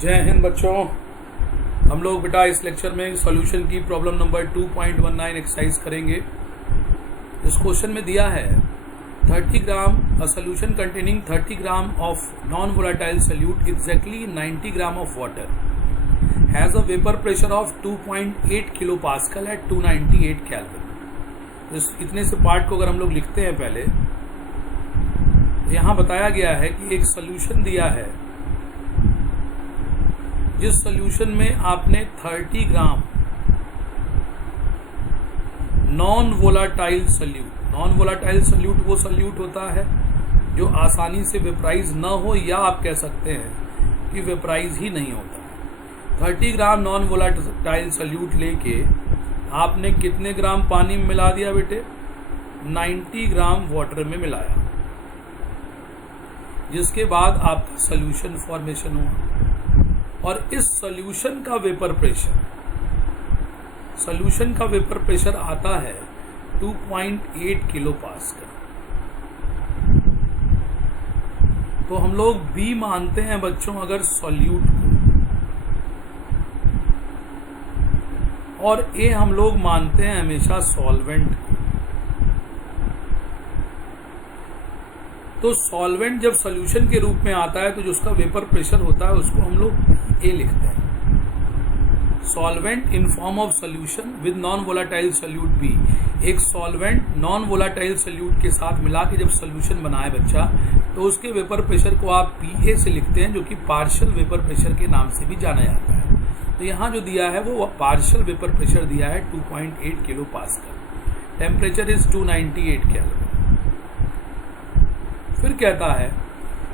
जय हिंद बच्चों। हम लोग बेटा इस लेक्चर में सॉल्यूशन की प्रॉब्लम नंबर 2.19 एक्सरसाइज करेंगे। इस क्वेश्चन में दिया है 30 gram a solution containing 30 gram of non volatile solute exactly 90 gram of water has a vapour pressure of 2.8 kilo pascal at 298 kelvin. इतने से पार्ट को अगर हम लोग लिखते हैं पहले, यहाँ बताया गया है कि एक सॉल्यूशन दिया है जिस सॉल्यूशन में आपने 30 ग्राम नॉन वोलाटाइल सॉल्यूट वो सॉल्यूट होता है जो आसानी से वेपराइज न हो, या आप कह सकते हैं कि वेपराइज ही नहीं होता। 30 ग्राम नॉन वोलाटाइल सॉल्यूट लेके आपने कितने ग्राम पानी में मिला दिया बेटे? 90 ग्राम वाटर में मिलाया, जिसके बाद आपका सॉल्यूशन फॉर्मेशन हुआ। और इस सॉल्यूशन का वेपर प्रेशर आता है 2.8 किलो पास्कल। तो हम लोग बी मानते हैं बच्चों अगर सॉल्यूट को, और ए हम लोग मानते हैं हमेशा सॉल्वेंट को। तो सॉल्वेंट जब सॉल्यूशन के रूप में आता है तो जो उसका वेपर प्रेशर होता है उसको हम लोग ए लिखते हैं। Solvent in form of solution with non volatile solute B. एक सॉल्वेंट नॉन वोलाटाइल सॉल्यूट के साथ मिला के जब सॉल्यूशन बनाए बच्चा, तो उसके वेपर प्रेशर को आप पी ए से लिखते हैं, जो कि पार्शियल वेपर प्रेशर के नाम से भी जाना जाता है। तो यहाँ जो दिया है वो पार्शियल वेपर प्रेशर दिया है 2.8 kilo pascal. Temperature is 298 kelvin. फिर कहता है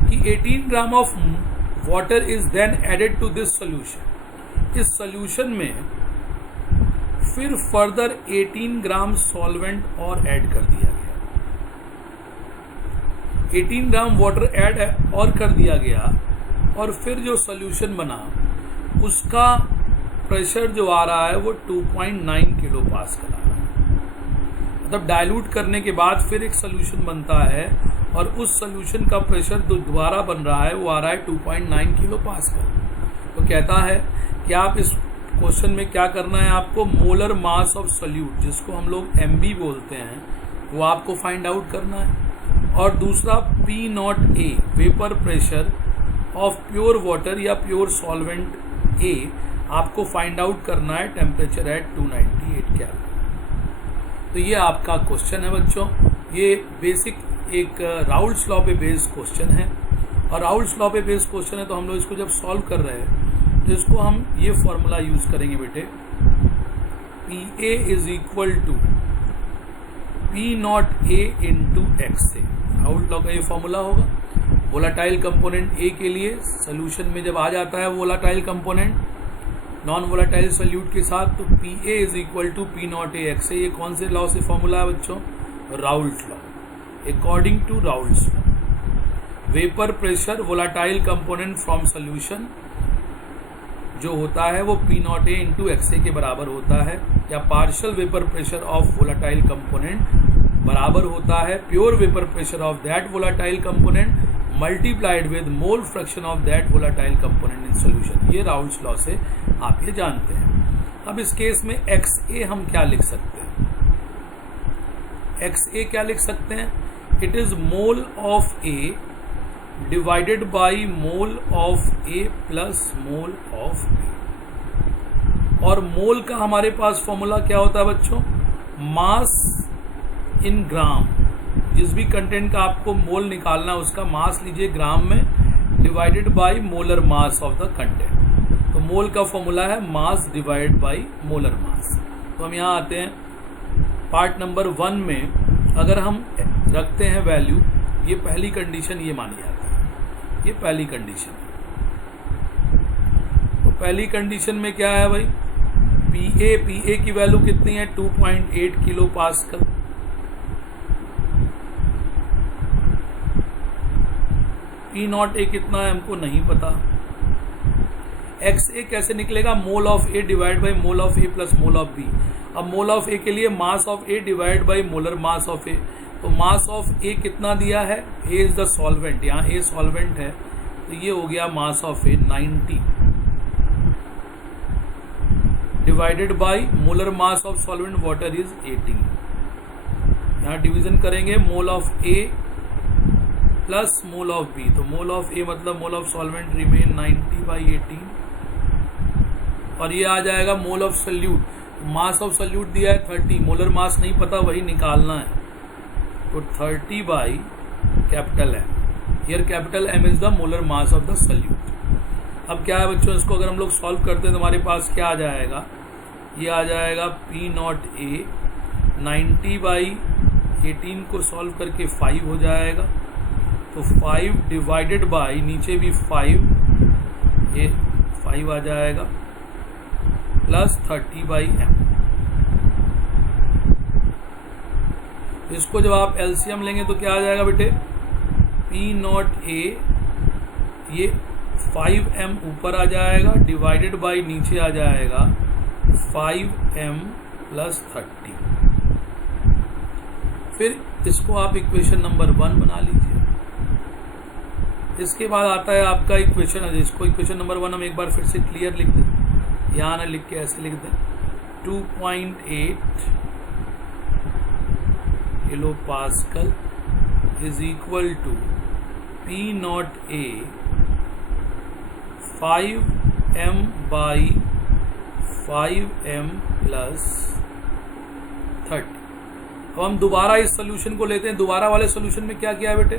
कि 18 gram of water is then added to this solution. इस सॉल्यूशन में फिर फर्दर 18 ग्राम सॉल्वेंट और ऐड कर दिया गया। 18 ग्राम वाटर ऐड और कर दिया गया, और फिर जो सॉल्यूशन बना उसका प्रेशर जो आ रहा है वो 2.9 किलो पास्कल आ रहा है। मतलब डाइल्यूट करने के बाद फिर एक सॉल्यूशन बनता है, और उस सॉल्यूशन का प्रेशर जो दोबारा बन रहा है वो आ रहा है 2.9 किलो पास्कल। तो कहता है कि आप इस क्वेश्चन में क्या करना है, आपको मोलर मास ऑफ सॉल्यूट, जिसको हम लोग एमबी बोलते हैं, वो आपको फाइंड आउट करना है। और दूसरा P0A vapour pressure of pure water या प्योर सॉल्वेंट ए आपको फाइंड आउट करना है टेम्परेचर एट 298 केल्विन। तो ये आपका क्वेश्चन है बच्चों। ये बेसिक एक राउल्स लॉ पे बेस्ड क्वेश्चन है, और राउल्स लॉ पे बेस्ड क्वेश्चन है तो हम लोग इसको जब सॉल्व कर रहे हैं तो इसको हम ये फॉर्मूला यूज करेंगे बेटे, PA is equal to P0A into x. Raoult's law का ये फॉर्मूला होगा। वोलाटाइल कंपोनेंट ए के लिए सोल्यूशन में जब आ जाता है volatile component non volatile solute के साथ, तो PA is equal to P0A x. ये कौन से लॉ से फॉर्मूला है बच्चों? Raoult's law. According to Raoult's law, vapour pressure volatile component from solution जो होता है वो P0A इंटू एक्सए के बराबर होता है, या partial vapour pressure of volatile component बराबर होता है pure vapour pressure of that volatile component multiplied with mole fraction of that volatile component in solution. ये राउल्ट्स लॉ से आप ये जानते हैं। अब इस केस में XA हम क्या लिख सकते हैं? XA क्या लिख सकते हैं? It is mole of A divided by mole of A plus mole of B। और मोल का हमारे पास फॉर्मूला क्या होता है बच्चों? मास इन ग्राम। जिस भी कंटेंट का आपको मोल निकालना है उसका मास लीजिए ग्राम में, divided by molar mass of the content. तो मोल का फॉर्मूला है mass divide by molar mass. तो हम यहाँ आते हैं पार्ट नंबर 1 में। अगर हम रखते हैं वैल्यू, ये पहली कंडीशन ये मानी जाती है, ये पहली कंडीशन है। तो पहली कंडीशन में क्या है भाई? PA की वैल्यू कितनी है? 2.8 किलो पास्कल। P0A कितना है हमको नहीं पता। XA कैसे निकलेगा? Mole of A divide by mole of A plus mole of B। अब मोल ऑफ A के लिए mass of A divide by molar mass of A। तो मास ऑफ A कितना दिया है? A इज द सॉल्वेंट, यहाँ A solvent है, तो ये हो गया mass of A 90। Divided by molar mass of solvent water is 18। यहाँ डिवीजन करेंगे mole of A plus mole of B, तो मोल ऑफ ए मतलब मोल ऑफ सॉल्वेंट रिमेन 90/18 और ये आ जाएगा mole of solute. Mass of solute दिया है 30, molar mass नहीं पता वही निकालना है, तो 30 by capital M. Here capital M is the molar mass of the solute. अब क्या है बच्चों, इसको अगर हम लोग सॉल्व करते हैं तो हमारे पास क्या आ जाएगा, ये आ जाएगा P नॉट ए 90/18 को सॉल्व करके 5 हो जाएगा, तो 5 डिवाइडेड बाई नीचे भी 5, ये 5 आ जाएगा प्लस 30/m। इसको जब आप एलसीएम लेंगे तो क्या आ जाएगा बेटे, P नॉट ए ये 5m ऊपर आ जाएगा डिवाइडेड बाई नीचे आ जाएगा 5m प्लस 30। फिर इसको आप इक्वेशन नंबर 1 बना लीजिए। इसके बाद आता है आपका इक्वेशन, इसको इक्वेशन नंबर 1 हम एक बार फिर से क्लियर लिख दें, यहाँ ना लिख के ऐसे लिख दें 2.8 kilo pascal is equal to P naught A 5m/5m plus 30। अब हम दोबारा इस सोल्यूशन को लेते हैं। दोबारा वाले सोल्यूशन में क्या किया है बेटे,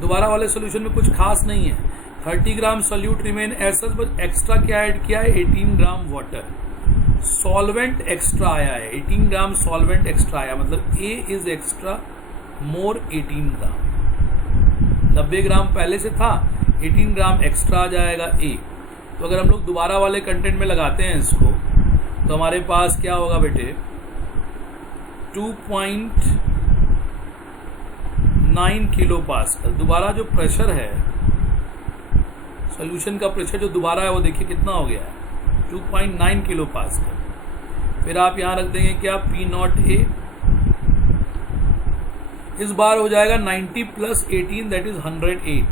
दोबारा वाले सोल्यूशन में कुछ खास नहीं है, 30 ग्राम सोल्यूट रिमेन एज सच, बस एक्स्ट्रा क्या ऐड किया है 18 ग्राम वाटर, सॉल्वेंट एक्स्ट्रा आया है, 18 ग्राम सॉल्वेंट एक्स्ट्रा आया, मतलब A इज एक्स्ट्रा मोर 18 ग्राम, 90 ग्राम पहले से था, 18 ग्राम एक्स्ट्रा आ जाएगा A। तो अगर हम लोग दोबारा वाले कंटेंट में लगाते हैं इसको तो हमारे पास क्या होगा बेटे, 2.9 किलो पास्कल। दोबारा जो प्रेशर है, सॉल्यूशन का प्रेशर जो दोबारा है वो देखिए कितना हो गया है, 2.9 किलो पास्कल। फिर आप यहाँ रख देंगे क्या, P नॉट ए, इस बार हो जाएगा 90 plus 18 that is 108।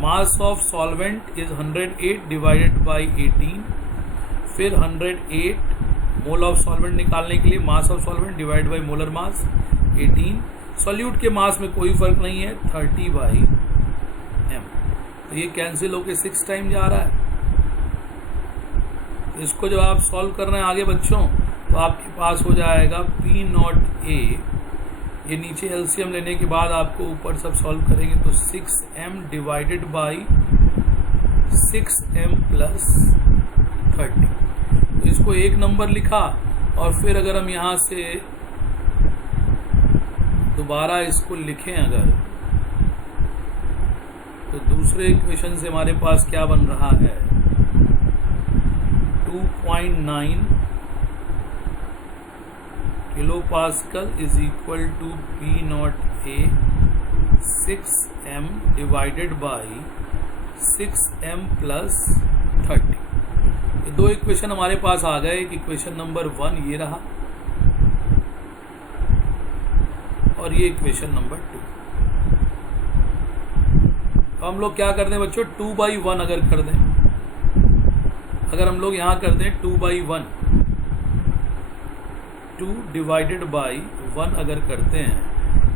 Mass of solvent is 108 divided by 18, फिर 108 मोल ऑफ सॉल्वेंट निकालने के लिए mass of solvent divide by molar mass 18। Solute के मास में कोई फर्क नहीं है, 30/m। तो ये कैंसिल होके 6 टाइम जा रहा है। इसको जब आप सॉल्व कर रहे हैं आगे बच्चों तो आपके पास हो जाएगा P नॉट ए, ये नीचे एलसीएम लेने के बाद आपको ऊपर सब सॉल्व करेंगे तो 6m divided by 6m plus 30। तो इसको एक नंबर लिखा और फिर अगर हम यहाँ से दोबारा इसको लिखें अगर, तो दूसरे इक्वेशन से हमारे पास क्या बन रहा है, 2.9 kilo pascal is equal to P naught A 6m divided by 6m plus 30। ये दो इक्वेशन हमारे पास आ गए। एक इक्वेशन नंबर 1 ये रहा और ये इक्वेशन नंबर 2। तो हम लोग क्या कर दें बच्चों, 2/1 अगर कर दें, अगर हम लोग यहाँ कर दें 2/1, 2 डिवाइडेड बाई 1 अगर करते हैं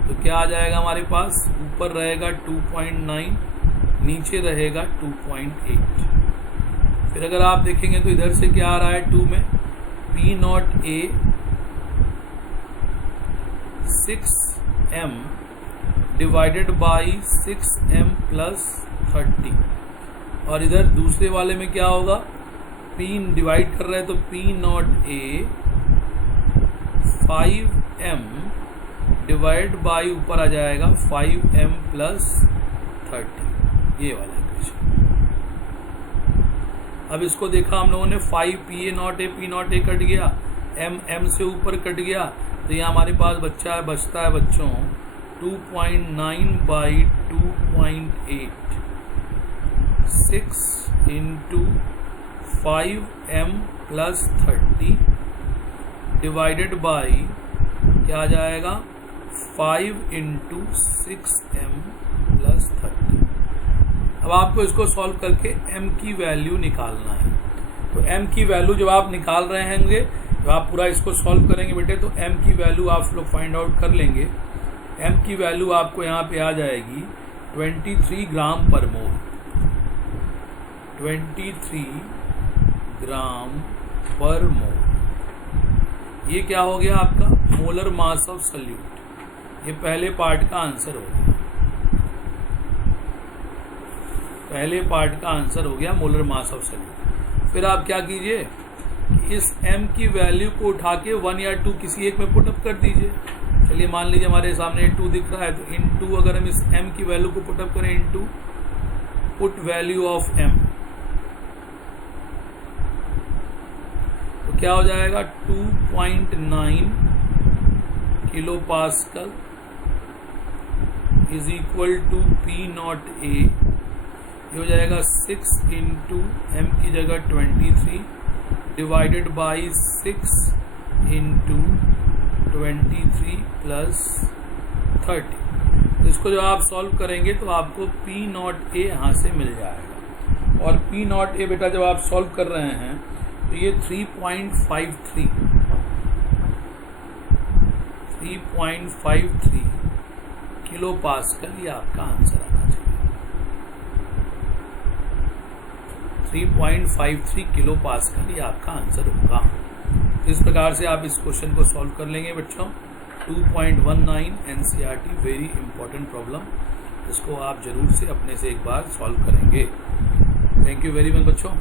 तो क्या आ जाएगा हमारे पास, ऊपर रहेगा 2.9, नीचे रहेगा 2.8। फिर अगर आप देखेंगे तो इधर से क्या आ रहा है, 2 में P naught A 6m divided by 6m plus 30, और इधर दूसरे वाले में क्या होगा, P डिवाइड कर रहे हैं तो P naught A 5m divide by ऊपर आ जाएगा 5m प्लस 30, ये वाला इक्वेशन। अब इसको देखा हम लोगों ने, 5 P नॉट ए कट गया, m से ऊपर कट गया, तो यहाँ हमारे पास बचता है बच्चों 2.9/2.8, 6 into 5m plus 30 divided by क्या आ जाएगा, 5 इंटू 6m प्लस 30। अब आपको इसको सॉल्व करके m की वैल्यू निकालना है। तो m की वैल्यू जब आप निकाल रहे होंगे, जब आप पूरा इसको सॉल्व करेंगे बेटे, तो m की वैल्यू आप लोग फाइंड आउट कर लेंगे। m की वैल्यू आपको यहाँ पे आ जाएगी 23 ग्राम पर मोल, 23 ग्राम पर मोल। ये क्या हो गया आपका मोलर मास ऑफ सॉल्यूट। ये पहले पार्ट का आंसर हो गया, पहले पार्ट का आंसर हो गया मोलर मास ऑफ सॉल्यूट। फिर आप क्या कीजिए, इस m की वैल्यू को उठा के 1 या 2 किसी एक में पुटअप कर दीजिए। चलिए मान लीजिए हमारे सामने 2 दिख रहा है, तो इन 2 अगर हम इस m की वैल्यू को पुटअप करें, in 2 put value of m, तो क्या हो जाएगा 2.9 kilo pascal is equal to P naught A। ये हो जाएगा 6 इंटू m की जगह 23 डिवाइडेड बाई 6 इंटू 23 प्लस 30। तो इसको जब आप सॉल्व करेंगे तो आपको P नॉट A यहाँ से मिल जाएगा। और P नॉट A बेटा जब आप सॉल्व कर रहे हैं तो ये 3.53 किलो पास्कल ये आपका आंसर आना चाहिए। 3.53 किलो पास्कल ये आपका आंसर होगा। इस प्रकार से आप इस क्वेश्चन को सॉल्व कर लेंगे बच्चों। 2.19 NCERT वेरी इंपॉर्टेंट प्रॉब्लम, इसको आप जरूर से अपने से एक बार सॉल्व करेंगे। थैंक यू वेरी मच बच्चों।